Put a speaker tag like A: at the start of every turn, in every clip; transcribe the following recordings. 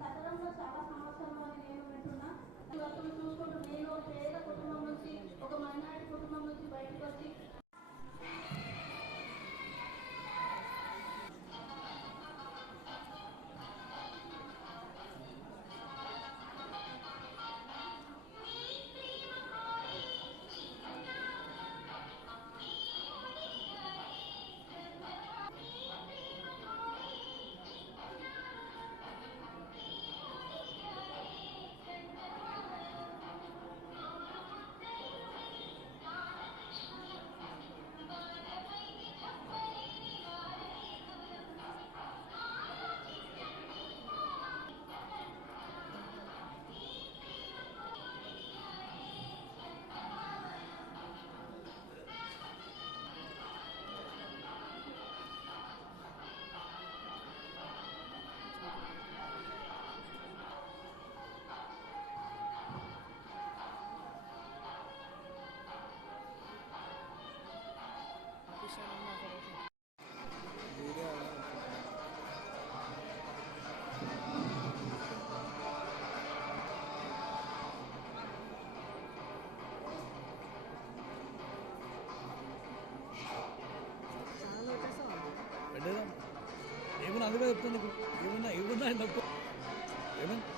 A: సదనంలో చాలా సమస్యలు అని నేను వింటున్నా వస్తువులు చూసుకుంటూ నేను ఒక పేద కుటుంబం నుంచి ఒక మైనారిటీ కుటుంబం నుంచి బయటకు వచ్చి
B: ఏమన్నా అందుకే చెప్తుంది ఏమన్నా ఏమన్నా ఏమన్నా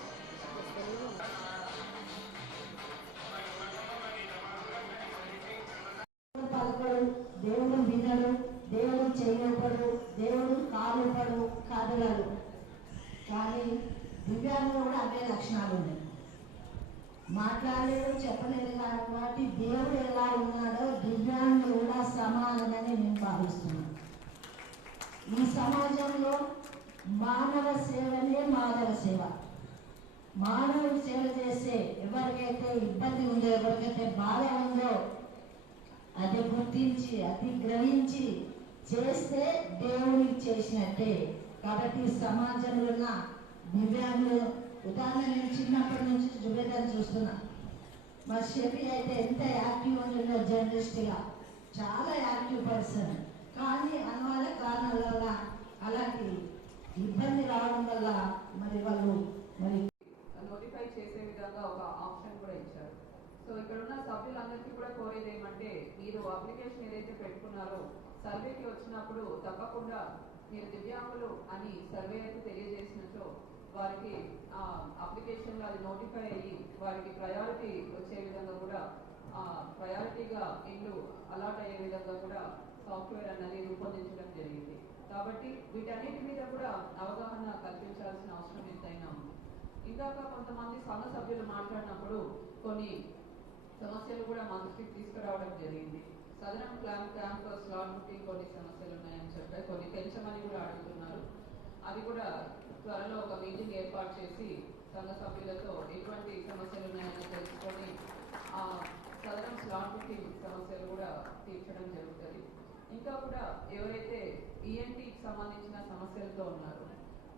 C: దేవుడు దేవుడు కాలుపడు కదలడు కానీ దివ్యాంగులు కూడా అవే లక్షణాలు ఉన్నాయి. మాట్లాడలేదు చెప్పలేదు కాబట్టి దేవుడు ఎలా ఉన్నాడో దివ్యాంగులు కూడా సమానమని నేను భావిస్తున్నాను. ఈ సమాజంలో మానవ సేవనే మానవ సేవ. మానవుడు సేవ చేస్తే ఎవరికైతే ఇబ్బంది ఉందో ఎవరికైతే బాధ ఉందో అది గుర్తించి అది గ్రహించి చేస్తే దేవునికి చేసినట్టే. కాబట్టి సమాజంలో ఉన్న దివ్యాంగులు ఉదాహరణ నేను చిన్నప్పటి నుంచి జుబేదాన్ని చూస్తున్నా. మా షెఫి అయితే ఎంత యాక్టివ్ ఉంటుందో జర్నలిస్ట్గా. చాలా యాక్టివ్ పర్సన్. కానీ అనువాద కారణాల వల్ల అలాంటి ఇబ్బంది రావడం వల్ల మరి వాళ్ళు మరి
D: నోటిఫై చేసే విధంగా ఒక ఆప్షన్ కూడా ఇచ్చారు. సో ఇక్కడ ఉన్న సభ్యులందరికీ కూడా కోరేది ఏమంటే మీరు అప్లికేషన్ ఏదైతే పెట్టుకున్నారో సర్వేకి వచ్చినప్పుడు తప్పకుండా మీరు దివ్యాంగులు అని సర్వే అయితే తెలియజేసినట్లు వారికి అప్లికేషన్ అది నోటిఫై అయ్యి వారికి ప్రయారిటీ వచ్చే విధంగా కూడా ప్రయారిటీగా ఇల్లు అలాట్ అయ్యే విధంగా కూడా సాఫ్ట్వేర్ అన్నది రూపొందించడం జరిగింది. కాబట్టి వీటన్నిటి మీద కూడా అవగాహన కల్పించాల్సిన అవసరం ఎంతైనా ఉంది. ఇందాక కొంతమంది సంఘ సభ్యులు మాట్లాడినప్పుడు కొన్ని సమస్యలు కూడా మా దృష్టికి తీసుకురావడం జరిగింది. Sadarem plan camp slot booking కొన్ని సమస్యలు ఉన్నాయని చెప్పారు కొన్ని పెంచమని కూడా అడుగుతున్నారు. అది కూడా త్వరలో ఒక మీటింగ్ ఏర్పాటు చేసి సంఘ సభ్యులతో ఎటువంటి సమస్యలు ఉన్నాయని తెలుసుకొని ఆ సదరం స్లాట్ బుకింగ్ సమస్యలు కూడా తీర్చడం జరుగుతుంది. ఇంకా కూడా ఎవరైతే ఈఎన్టీకి సంబంధించిన సమస్యలతో ఉన్నారో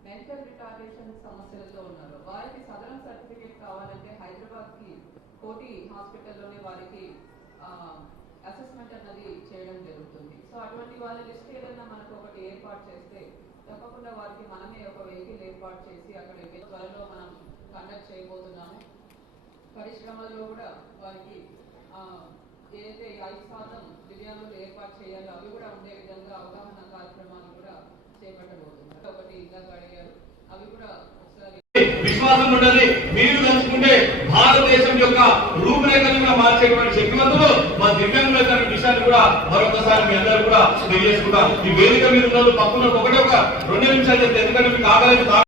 D: మెంటల్ రిటార్డేషన్ సమస్యలతో ఉన్నారో వారికి సదరం సర్టిఫికేట్ కావాలంటే హైదరాబాద్కి కోటి హాస్పిటల్లోనే వారికి అసెస్మెంట్ అన్నది చేయడం జరుగుతుంది. సో అటువంటి వాళ్ళ లిస్ట్ ఏదైనా మనకు ఒకటి ఏర్పాటు చేస్తే తప్పకుండా వారికి మనమే ఒక వెహికల్ ఏర్పాటు చేసి అక్కడ త్వరలో మనం కండక్ట్ చేయబోతున్నాము. పరిశ్రమల్లో కూడా వారికి ఏదైతే ఐదు శాతం దివ్యాంగులు ఏర్పాటు చేయాలో అవి కూడా ఉండే విధంగా అవగాహన కార్యక్రమాలు కూడా చేపట్టబోతున్నారు. ఒకటి ఇందాక అడిగారు. అవి కూడా ఒకసారి
E: విశ్వాసం ఉండాలి మీరు తలుచుకుంటే భారతదేశం యొక్క రూపురేఖను కూడా మార్చేటువంటి శక్తివంతులు మా దివ్యాంగుల విషయాన్ని కూడా మరొకసారి మీ అందరూ కూడా తెలియజేసుకుంటాం. ఈ వేదిక మీద ఉన్న పక్కన ఒకటి ఒక రెండు నిమిషాలు చెప్తే ఎందుకంటే మీకు ఆగలేదు